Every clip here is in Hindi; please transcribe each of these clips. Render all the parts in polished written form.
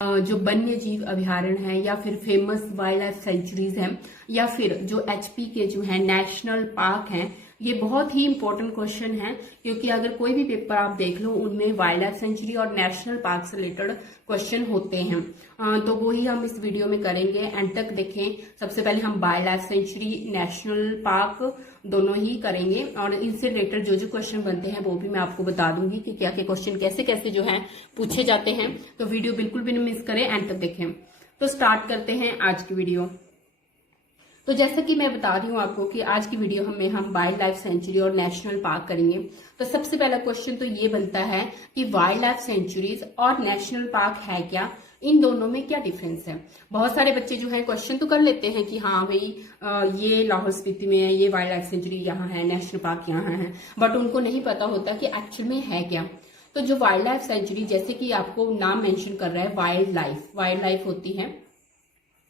जो वन्य जीव अभयारण्य है या फिर फेमस वाइल्ड लाइफ सेंचुरीज हैं या फिर जो एचपी के जो है नेशनल पार्क हैं, ये बहुत ही इंपॉर्टेंट क्वेश्चन है क्योंकि अगर कोई भी पेपर आप देख लो उनमें वाइल्ड लाइफ सेंचुरी और नेशनल पार्क से रिलेटेड क्वेश्चन होते हैं। तो वही हम इस वीडियो में करेंगे, एंड तक देखें। सबसे पहले हम wild life sanctuary, national park दोनों ही करेंगे और इनसे रिलेटेड जो जो क्वेश्चन बनते हैं वो भी मैं आपको बता दूंगी कि क्या क्या क्वेश्चन कैसे कैसे जो है पूछे जाते हैं। तो वीडियो बिल्कुल भी नहीं मिस करें, एंड तक देखें। तो स्टार्ट करते हैं आज की वीडियो। तो जैसा कि मैं बता रही हूँ आपको कि आज की वीडियो में हम वाइल्ड लाइफ सेंचुरी और नेशनल पार्क करेंगे। तो सबसे पहला क्वेश्चन तो ये बनता है कि वाइल्ड लाइफ सेंचुरीज और नेशनल पार्क है क्या, इन दोनों में क्या डिफरेंस है। बहुत सारे बच्चे जो है क्वेश्चन तो कर लेते हैं कि हाँ भाई ये लाहौल स्पीति में है, ये वाइल्ड लाइफ सेंचुरी यहाँ है, नेशनल पार्क यहाँ है, बट उनको नहीं पता होता कि एक्चुअल में है क्या। तो जो वाइल्ड लाइफ सेंचुरी, जैसे कि आपको नाम मेंशन कर रहा है वाइल्ड लाइफ होती है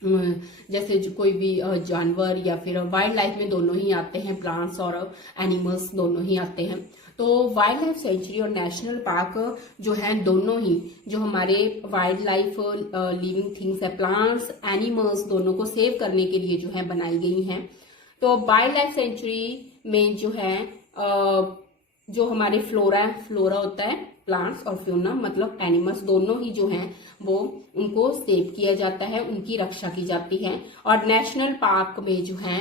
जैसे जो कोई भी जानवर या फिर वाइल्ड लाइफ में दोनों ही आते हैं, प्लांट्स और एनिमल्स दोनों ही आते हैं। तो वाइल्ड लाइफ सेंचुरी और नेशनल पार्क जो है दोनों ही जो हमारे वाइल्ड लाइफ लिविंग थिंग्स है, प्लांट्स एनिमल्स, दोनों को सेव करने के लिए जो है बनाई गई हैं। तो वाइल्ड लाइफ सेंचुरी में जो है जो हमारे फ्लोरा होता है, प्लांट्स और फ्यूना मतलब एनिमल्स दोनों ही जो हैं वो उनको सेव किया जाता है, उनकी रक्षा की जाती है। और नेशनल पार्क में जो है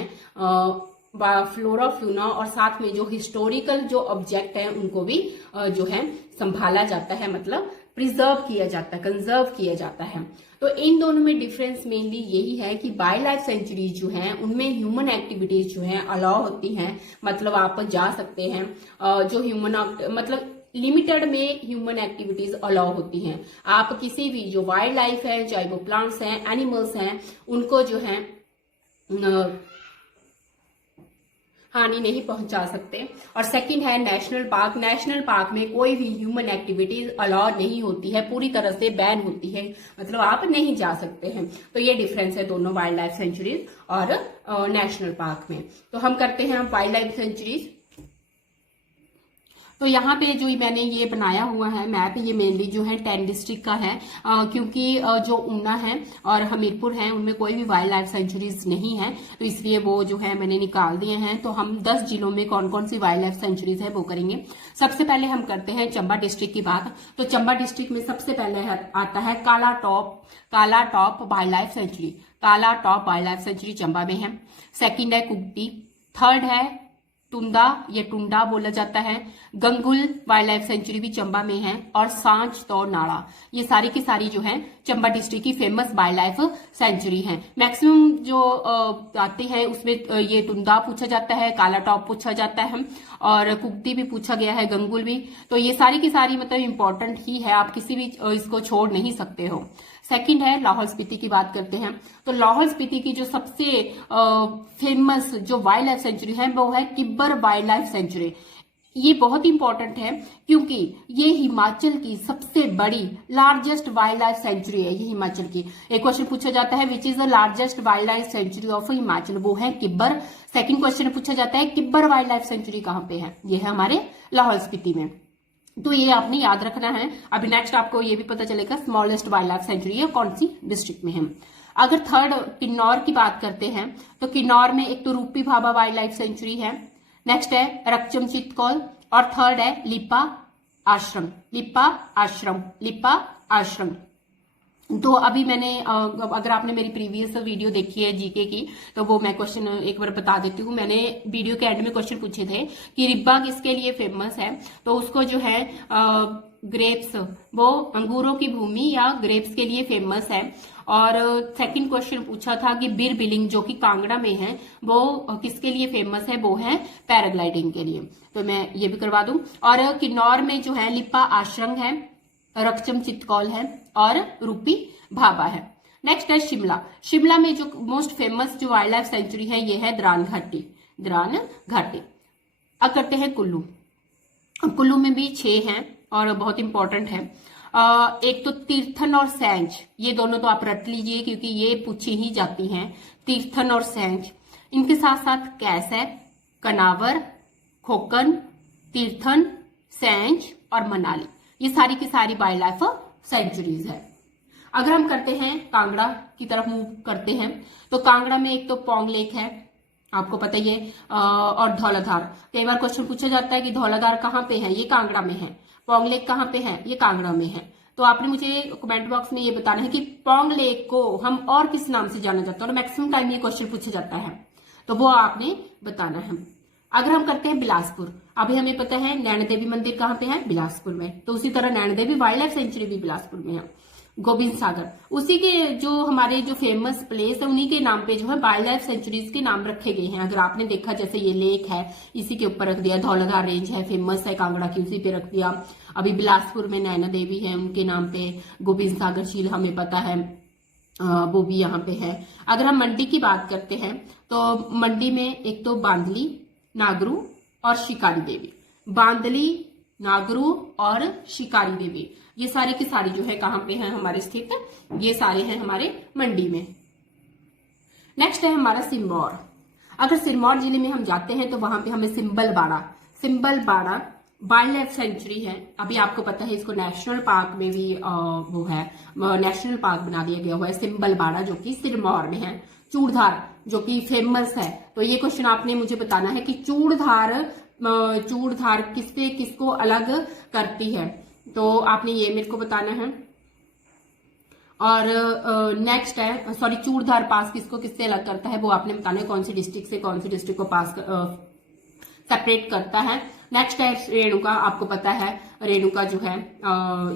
फ्लोरा फ्यूना और साथ में जो हिस्टोरिकल जो ऑब्जेक्ट है उनको भी जो है संभाला जाता है, मतलब प्रिजर्व किया जाता है, कंजर्व किया जाता है। तो इन दोनों में डिफरेंस मेनली यही है कि वाइल्ड लाइफ सेंचुरीज जो हैं उनमें ह्यूमन एक्टिविटीज जो हैं अलाउ होती हैं, मतलब आप जा सकते हैं। जो ह्यूमन मतलब लिमिटेड में ह्यूमन एक्टिविटीज अलाउ होती हैं। आप किसी भी जो वाइल्ड लाइफ है, चाहे वो प्लांट्स हैं, एनिमल्स हैं, उनको जो है हानि नहीं पहुंचा सकते। और सेकंड है नेशनल पार्क में कोई भी ह्यूमन एक्टिविटीज अलाउ नहीं होती है, पूरी तरह से बैन होती है, मतलब आप नहीं जा सकते हैं। तो ये डिफरेंस है दोनों वाइल्ड लाइफ सेंचुरीज और नेशनल पार्क में। तो हम करते हैं वाइल्ड लाइफ सेंचुरीज। तो यहाँ पे जो मैंने ये बनाया हुआ है मैप, ये मेनली जो है 10 डिस्ट्रिक्ट का है, क्योंकि जो ऊना है और हमीरपुर है उनमें कोई भी वाइल्ड लाइफ सेंचुरीज नहीं है, तो इसलिए वो जो है मैंने निकाल दिए हैं। तो हम 10 जिलों में कौन कौन सी वाइल्ड लाइफ सेंचुरीज है वो करेंगे। सबसे पहले हम करते हैं चंबा डिस्ट्रिक्ट की बात। तो चंबा डिस्ट्रिक्ट में सबसे पहले आता है काला टॉप वाइल्ड लाइफ सेंचुरी। काला top wild life sanctuary Chamba में है। सेकेंड है कुगती। थर्ड है टुंडा, ये टुंडा बोला जाता है। गंगुल वाइल्ड लाइफ सेंचुरी भी चंबा में है। और सांच तो नाड़ा, ये सारी की सारी जो है चंबा डिस्ट्रिक्ट की फेमस वाइल्ड लाइफ सेंचुरी हैं। मैक्सिमम जो आते हैं उसमें ये टुंडा पूछा जाता है, काला टॉप पूछा जाता है और कुगती भी पूछा गया है, गंगुल भी। तो ये सारी की सारी मतलब इंपॉर्टेंट ही है, आप किसी भी इसको छोड़ नहीं सकते हो। सेकंड है लाहौल स्पीति की बात करते हैं। तो लाहौल स्पीति की जो सबसे फेमस जो वाइल्ड लाइफ सेंचुरी है वो है किब्बर वाइल्ड लाइफ सेंचुरी। ये बहुत इंपॉर्टेंट है क्योंकि ये हिमाचल की सबसे बड़ी लार्जेस्ट वाइल्ड लाइफ सेंचुरी है। ये हिमाचल की, एक क्वेश्चन पूछा जाता है which is the largest wild life sanctuary of Himachal, वो है किब्बर। सेकंड क्वेश्चन पूछा जाता है किब्बर वाइल्ड लाइफ सेंचुरी कहाँ पे है, ये है हमारे लाहौल स्पीति में। तो ये आपने याद रखना है। अभी नेक्स्ट आपको ये भी पता चलेगा स्मॉलेस्ट वाइल्ड लाइफ सेंचुरी है कौन सी डिस्ट्रिक्ट में है। अगर थर्ड किन्नौर की बात करते हैं तो किन्नौर में एक तो रूपी भाभा वाइल्ड लाइफ सेंचुरी है, नेक्स्ट है रक्चम चितकौल और थर्ड है लिपा आश्रम। तो अभी मैंने अगर आपने मेरी प्रीवियस वीडियो देखी है जीके की तो वो मैं क्वेश्चन एक बार बता देती हूँ। मैंने वीडियो के एंड में क्वेश्चन पूछे थे कि रिब्बा किसके लिए फेमस है, तो उसको जो है ग्रेप्स, वो अंगूरों की भूमि या ग्रेप्स के लिए फेमस है। और सेकंड क्वेश्चन पूछा था कि बीर बिलिंग जो कि कांगड़ा में है वो किसके लिए फेमस है, वो है पैराग्लाइडिंग के लिए। तो मैं ये भी करवा दूं। और किन्नौर में जो है लिपा आश्रम है, रक्चम चितकौल है और रूपी भाभा है। नेक्स्ट है शिमला में जो मोस्ट फेमस जो वाइल्ड लाइफ सेंचुरी है ये है द्रान घाटी। अब करते हैं कुल्लू में भी 6 हैं और बहुत इंपॉर्टेंट है। एक तो तीर्थन और सैंज, ये दोनों तो आप रट लीजिए क्योंकि ये पूछी ही जाती हैं, तीर्थन और सैंज। इनके साथ साथ कैस है, कनावर, खोकन, तीर्थन, सैंज और मनाली, ये सारी की सारी वाइल्ड लाइफ सेंचुरीज है। अगर हम करते हैं कांगड़ा की तरफ मूव करते हैं, तो कांगड़ा में एक तो पौंग लेक है, आपको पता ही है, और धौलाधार। कई बार क्वेश्चन पूछा जाता है कि धौलाधार कहाँ पे है, ये कांगड़ा में है। पौंग लेक कहाँ पे है, ये कांगड़ा में है। तो आपने मुझे कमेंट बॉक्स में ये बताना है कि पौंग लेक को हम और किस नाम से जाना जाता है, और मैक्सिमम टाइम ये क्वेश्चन पूछा जाता है, तो वो आपने बताना है। अगर हम करते हैं बिलासपुर, अभी हमें पता है नैना देवी मंदिर कहाँ पे है, बिलासपुर में, तो उसी तरह Naina Devi wild life sanctuary भी बिलासपुर में है। गोविंद सागर, उसी के जो हमारे जो फेमस प्लेस है उन्हीं के नाम पे जो है वाइल्ड लाइफ सेंचुरीज के नाम रखे गए हैं। अगर आपने देखा, जैसे ये लेक है इसी के ऊपर रख दिया, धौलाधार रेंज है फेमस है कांगड़ा की, उसी पे रख दिया। अभी बिलासपुर में नैना देवी है, उनके नाम पे गोविंद सागर झील हमें पता है, वो भी यहाँ पे है। अगर हम मंडी की बात करते हैं, तो मंडी में एक तो बांदली, नागरू और शिकारी देवी, बांदली, नागरू और शिकारी देवी, ये सारे की सारी जो है कहां पे है हमारे स्थित, ये सारे हैं हमारे मंडी में। नेक्स्ट है हमारा सिरमौर। अगर सिरमौर जिले में हम जाते हैं तो वहां पे हमें सिंबलबाड़ा वाइल्ड लाइफ सेंचुरी है। अभी आपको पता है इसको नेशनल पार्क में भी वो है, नेशनल पार्क बना दिया गया हुआ है सिंबलबाड़ा, जो कि सिरमौर में है। चूड़धार जो कि फेमस है, तो ये क्वेश्चन आपने मुझे बताना है कि चूड़धार किसको अलग करती है, तो आपने ये मेरे को बताना है। और नेक्स्ट है, सॉरी, चूड़धार पास किससे अलग करता है, वो आपने बताना है, कौन सी डिस्ट्रिक्ट से कौन सी डिस्ट्रिक्ट को पास सेपरेट करता है। नेक्स्ट है रेणुका, आपको पता है रेणुका जो है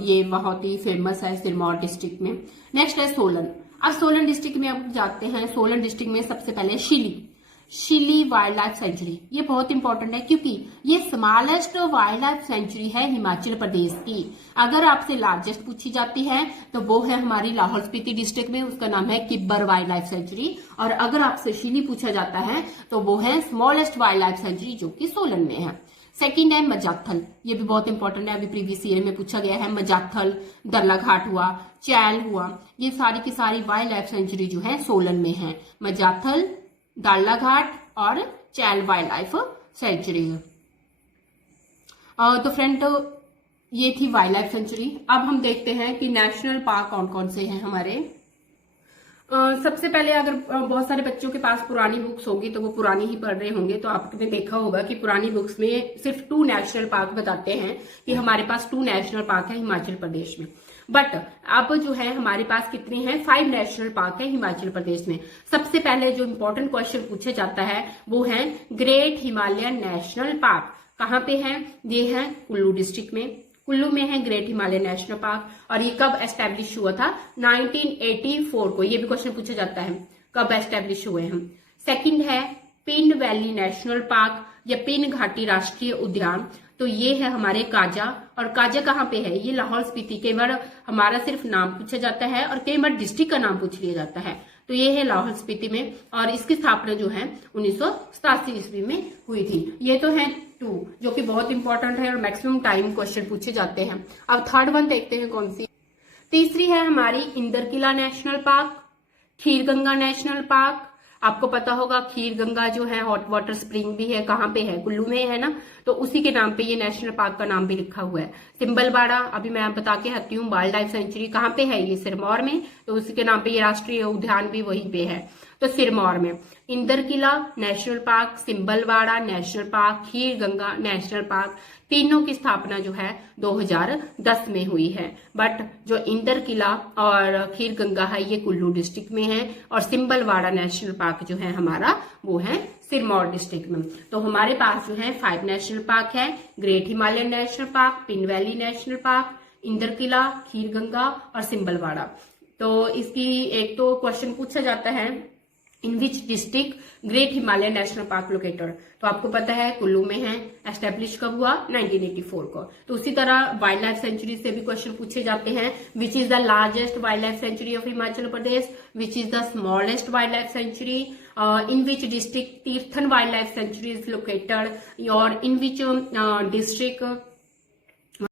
ये बहुत ही फेमस है सिरमौर डिस्ट्रिक्ट में। नेक्स्ट है सोलन। अब सोलन डिस्ट्रिक्ट में अब जाते हैं, सोलन डिस्ट्रिक्ट में सबसे पहले शिली वाइल्ड लाइफ सेंचुरी, ये बहुत इंपॉर्टेंट है क्योंकि ये स्मॉलेस्ट वाइल्ड लाइफ सेंचुरी है हिमाचल प्रदेश की। अगर आपसे लार्जेस्ट पूछी जाती है तो वो है हमारी लाहौल स्पीति डिस्ट्रिक्ट में, उसका नाम है किब्बर वाइल्ड लाइफ सेंचुरी। और अगर आपसे शिली पूछा जाता है तो वो है स्मॉलेस्ट वाइल्ड लाइफ सेंचुरी, जो कि सोलन में है। सेकंड है मजाथल, ये भी बहुत इंपॉर्टेंट है, अभी प्रीवियस ईयर में पूछा गया है। मजाथल, दरलाघाट हुआ, चैल हुआ, ये सारी की सारी वाइल्ड लाइफ सेंचुरी जो है सोलन में है। मजाथल, दालाघाट और चैल वाइल्ड लाइफ सेंचुरी। तो फ्रेंड, ये थी वाइल्ड लाइफ सेंचुरी। अब हम देखते हैं कि नेशनल पार्क कौन कौन से हैं हमारे। सबसे पहले, अगर बहुत सारे बच्चों के पास पुरानी बुक्स होगी तो वो पुरानी ही पढ़ रहे होंगे, तो आपने देखा होगा कि पुरानी बुक्स में सिर्फ 2 नेशनल पार्क बताते हैं कि हमारे पास 2 नेशनल पार्क है हिमाचल प्रदेश में। बट अब जो है हमारे पास कितने हैं, 5 नेशनल पार्क है हिमाचल प्रदेश में। सबसे पहले जो इम्पोर्टेंट क्वेश्चन पूछा जाता है वो है ग्रेट हिमालयन नेशनल पार्क कहाँ पे है, ये है कुल्लू डिस्ट्रिक्ट में। कुल्लू में है ग्रेट हिमालयन नेशनल पार्क, और ये कब एस्टेब्लिश हुआ था, 1984 को। ये भी क्वेश्चन पूछा जाता है कब एस्टेब्लिश हुए हम। सेकंड है पिन वैली नेशनल पार्क या पिन घाटी राष्ट्रीय उद्यान, तो ये है हमारे काजा। और काजा कहाँ पे है, ये लाहौल स्पीति। कई बार हमारा सिर्फ नाम पूछा जाता है और कई बार डिस्ट्रिक्ट का नाम पूछ लिया जाता है, तो ये है लाहौल स्पीति में, और इसकी स्थापना जो है 1987 ईस्वी में हुई थी। ये तो है 2 जो कि बहुत इंपॉर्टेंट है और मैक्सिमम टाइम क्वेश्चन पूछे जाते हैं। अब थर्ड वन देखते हैं कौन सी। तीसरी है हमारी Inderkilla national park, Khirganga national park. आपको पता होगा खीरगंगा जो है हॉट वाटर स्प्रिंग भी है, कहाँ पे है, कुल्लू में है ना, तो उसी के नाम पे ये नेशनल पार्क का नाम भी लिखा हुआ है। सिंबलबाड़ा, अभी मैं बता के हटी हूँ, वाइल्ड लाइफ सेंचुरी कहाँ पे है, ये सिरमौर में, तो उसी के नाम पे ये राष्ट्रीय उद्यान भी वहीं पे है, तो सिरमौर में। Inderkilla national park, Simbalbara national park, Khirganga national park, तीनों की स्थापना जो है 2010 में हुई है। बट जो इंदरकिला और खीरगंगा है ये कुल्लू डिस्ट्रिक्ट में है, और सिंबलबाड़ा नेशनल पार्क जो है हमारा वो है सिरमौर डिस्ट्रिक्ट में। तो हमारे पास जो है 5 नेशनल पार्क है, great Himalayan national park, Pin valley national park, Inderkilla, Khirganga और सिंबलबाड़ा। तो इसकी एक तो क्वेश्चन पूछा जाता है, in which district great Himalayan national park located, तो आपको पता है कुल्लू में है, एस्टेब्लिश कब हुआ, 1984 को। तो उसी तरह वाइल्ड लाइफ सेंचुरी से भी क्वेश्चन पूछे जाते हैं, which is the largest wild life sanctuary of Himachal Pradesh, which is the smallest wild life sanctuary, in which district Tirthan wild life sanctuary is located, और इन विच डिस्ट्रिक्ट